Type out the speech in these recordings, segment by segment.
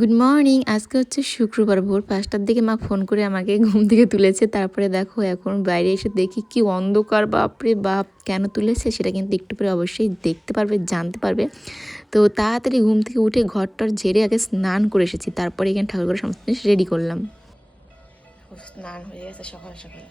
Good morning. আজকে হচ্ছে শুক্রবার ভোর 5টার দিকে মা ফোন করে আমাকে ঘুম থেকে তুলেছে। তারপরে দেখো এখন বাইরে এসে দেখি কি অন্ধকার, বাপরে বাপ। কেন তুলেছে সেটা কিন্তু একটু পরে অবশ্যই দেখতে পারবে, জানতে পারবে। তো তাড়াতাড়ি ঘুম থেকে উঠে ঘরটার ঝেড়ে আগে স্নান করে এসেছি, তারপরে এখানে ঠাকুর করে সমস্ত জিনিস রেডি করলাম। স্নান হয়ে গেছে সকাল সকাল।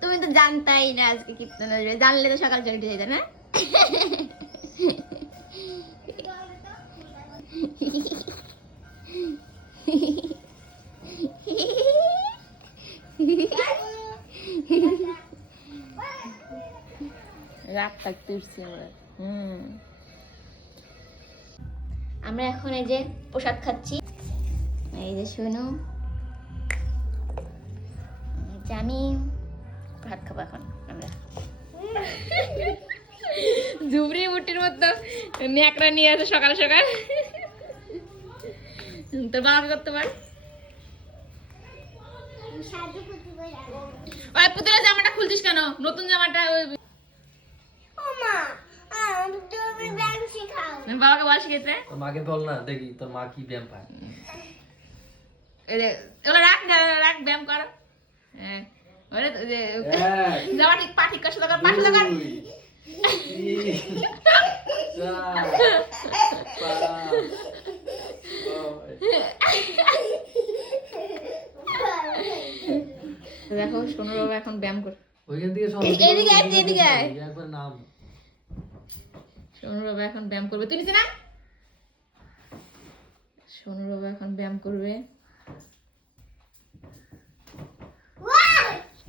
তুমি তো জানতাই না আজকে কীর্তন আসবে, জানলে তো সকাল চলে যেত না। রাত থাকতে উঠছি আমরা এখন এই যে প্রসাদ খাচ্ছি। এই যে শুনো, আমি ভাত খাবো এখন। আমরা ঝুবড়ি মুটির মতো ন্যাকড়া নিয়ে আছে সকাল সকাল। তোর বাবা করতে পার। ওই পুতুলের জামাটা খুলছিস কেন? নতুন জামাটা বাবাকে বল শিখেছে। মাকে বল না, দেখি তোর মা কি ব্যায়াম পায়। ওগুলো রাখ রাখ, ব্যায়াম কর। হ্যাঁ জামা ঠিক পা ঠিক করছে, তখন পাশে লাগান। দেখো সোনু বাবা এখন ব্যায়াম করে। ওইখান থেকে এদিকে এদিকে একবার নাম। সোনু বাবা এখন ব্যায়াম করবে। তুই নিচে না। সোনু বাবা এখন ব্যায়াম করবে।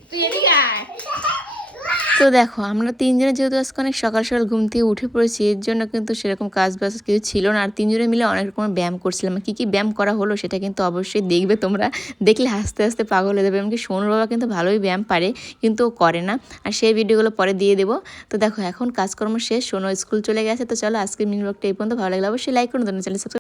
তুই এদিকে আয়। তো দেখো আমরা তিনজনে যেহেতু আজকে অনেক সকাল সকাল ঘুম থেকে উঠে পড়েছি, এর জন্য কিন্তু সেরকম কাজ বাজ কিছু ছিল না। আর তিনজনে মিলে অনেক রকমের ব্যায়াম করছিলাম। কী কী ব্যায়াম করা হলো সেটা কিন্তু অবশ্যই দেখবে তোমরা, দেখলে হাসতে হাসতে পাগল হয়ে যাবে। এমনকি সোনুর বাবা কিন্তু ভালোই ব্যায়াম পারে, কিন্তু ও করে না। আর সেই ভিডিওগুলো পরে দিয়ে দেবো। তো দেখো এখন কাজকর্ম শেষ, সোনু স্কুল চলে গেছে। তো চলো আজকের মিনি ব্লগটা এই পর্যন্ত। ভালো লাগলে অবশ্যই লাইক করুন, চ্যানেল সাবস্ক্রাইব।